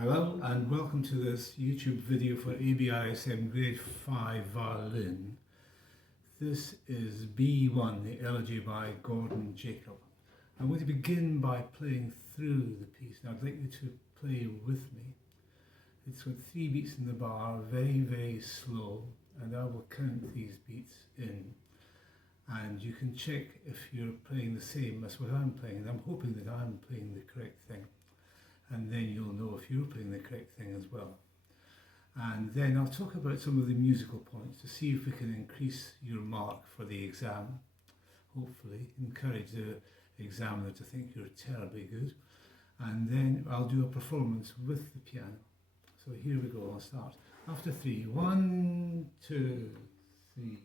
Hello and welcome to this YouTube video for Abrsm Grade 5 Violin. This is B1, the Elegy by Gordon Jacob. I'm going to begin by playing through the piece. Now I'd like you to play with me. It's got 3 beats in the bar, very slow, and I will count these beats in. And you can check if you're playing the same as what I'm playing, and I'm hoping that I'm playing the correct thing. And then you'll know if you're playing the correct thing as well. And then I'll talk about some of the musical points to see if we can increase your mark for the exam. Hopefully, encourage the examiner to think you're terribly good. And then I'll do a performance with the piano. So here we go, I'll start. After 3, 1, 2, 3.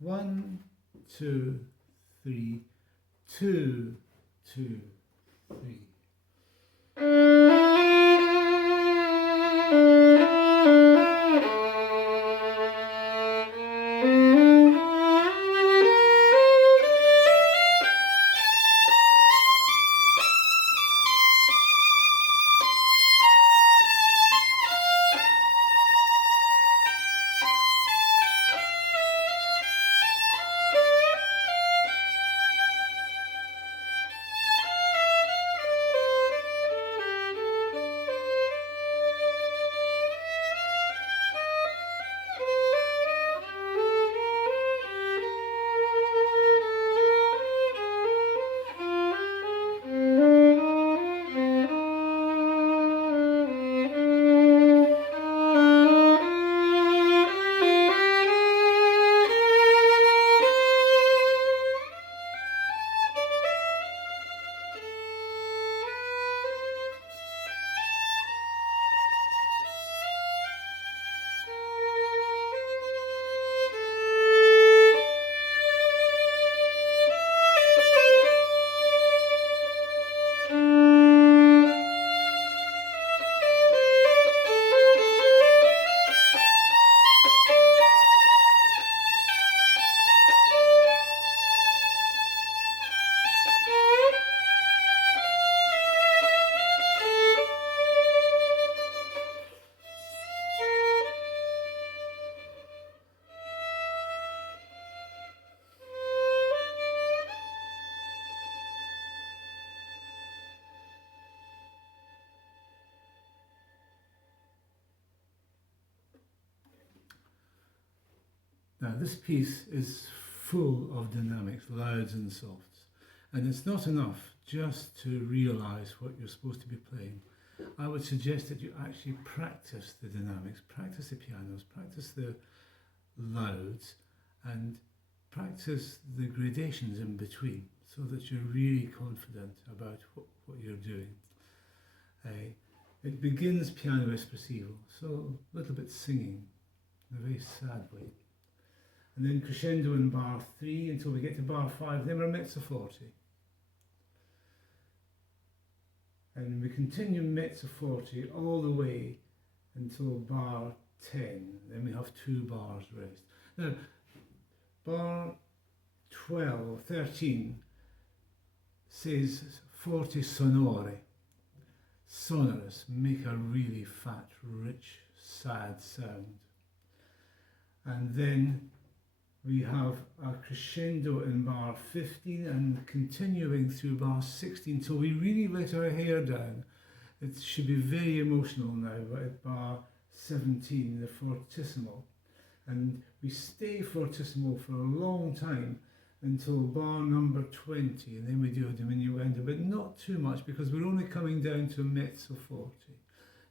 One, two, three, 2, 2, 3. Now this piece is full of dynamics, louds and softs, and it's not enough just to realise what you're supposed to be playing. I would suggest that you actually practice the dynamics, practice the pianos, practice the louds, and practice the gradations in between so that you're really confident about what you're doing. It begins piano espressivo, so a little bit singing in a very sad way. And then crescendo in bar 3 until we get to bar 5, then we're mezzo forte. And we continue mezzo forte all the way until bar 10, then we have 2 bars rest. Now, bar 12 or 13 says forte sonore, sonorous, make a really fat, rich, sad sound. And then we have a crescendo in bar 15 and continuing through bar 16 till we really let our hair down. It should be very emotional now, but at bar 17, the fortissimo. And we stay fortissimo for a long time until bar number 20, and then we do a diminuendo, but not too much because we're only coming down to mezzo forte.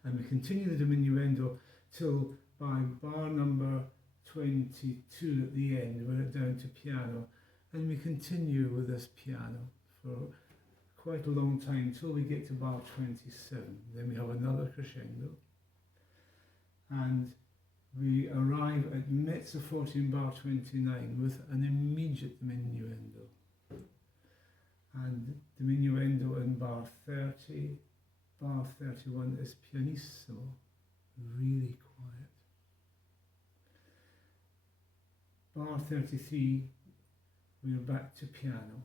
And we continue the diminuendo till by bar number 22 at the end, we're down to piano, And we continue with this piano for quite a long time until we get to bar 27. Then we have another crescendo. And we arrive at mezzo forte in bar 29 with an immediate diminuendo. And diminuendo in bar 30, bar 31 is pianissimo, really quiet. Bar 33, we're back to piano.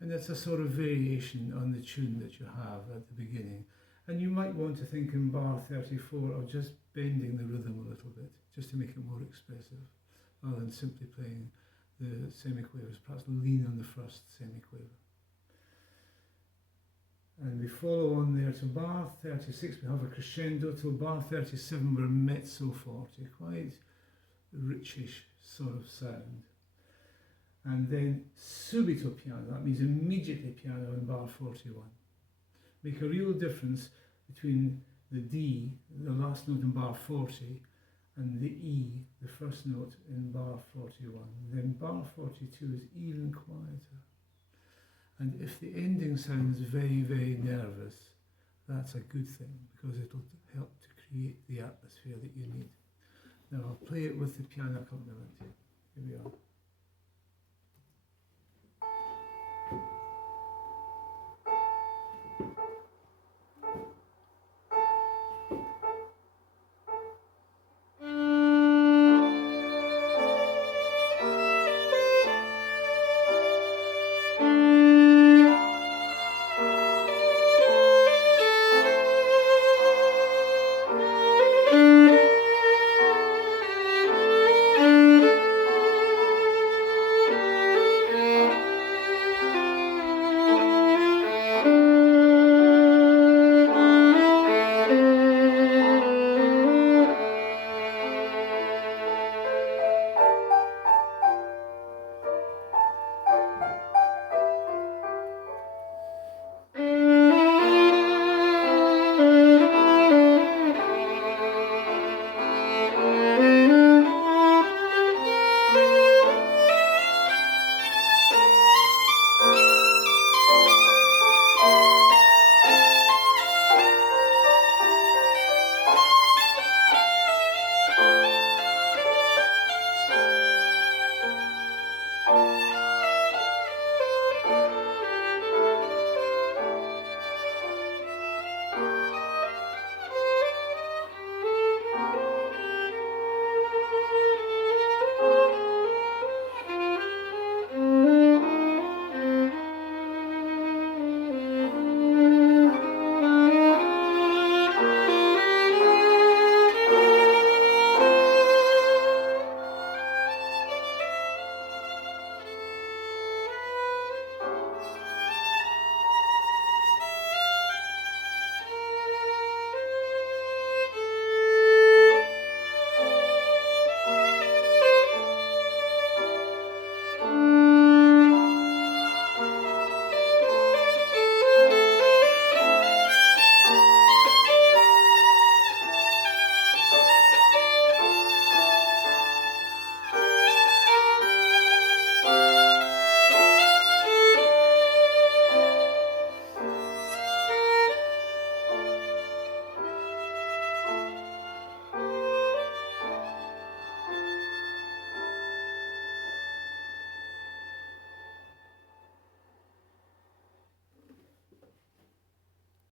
And it's a sort of variation on the tune that you have at the beginning. And you might want to think in bar 34 of just bending the rhythm a little bit, just to make it more expressive, rather than simply playing the semiquavers. Perhaps lean on the first semiquaver. And we follow on there to bar 36, we have a crescendo, till bar 37 we're mezzo forte, quite richish sort of sound. And then subito piano, that means immediately piano in bar 41. Make a real difference between the D, the last note in bar 40, and the E, the first note in bar 41. Then bar 42 is even quieter. And if the ending sounds very, very nervous, that's a good thing, because it'll help to create the atmosphere that you need. Now I'll play it with the piano accompaniment. Here we are.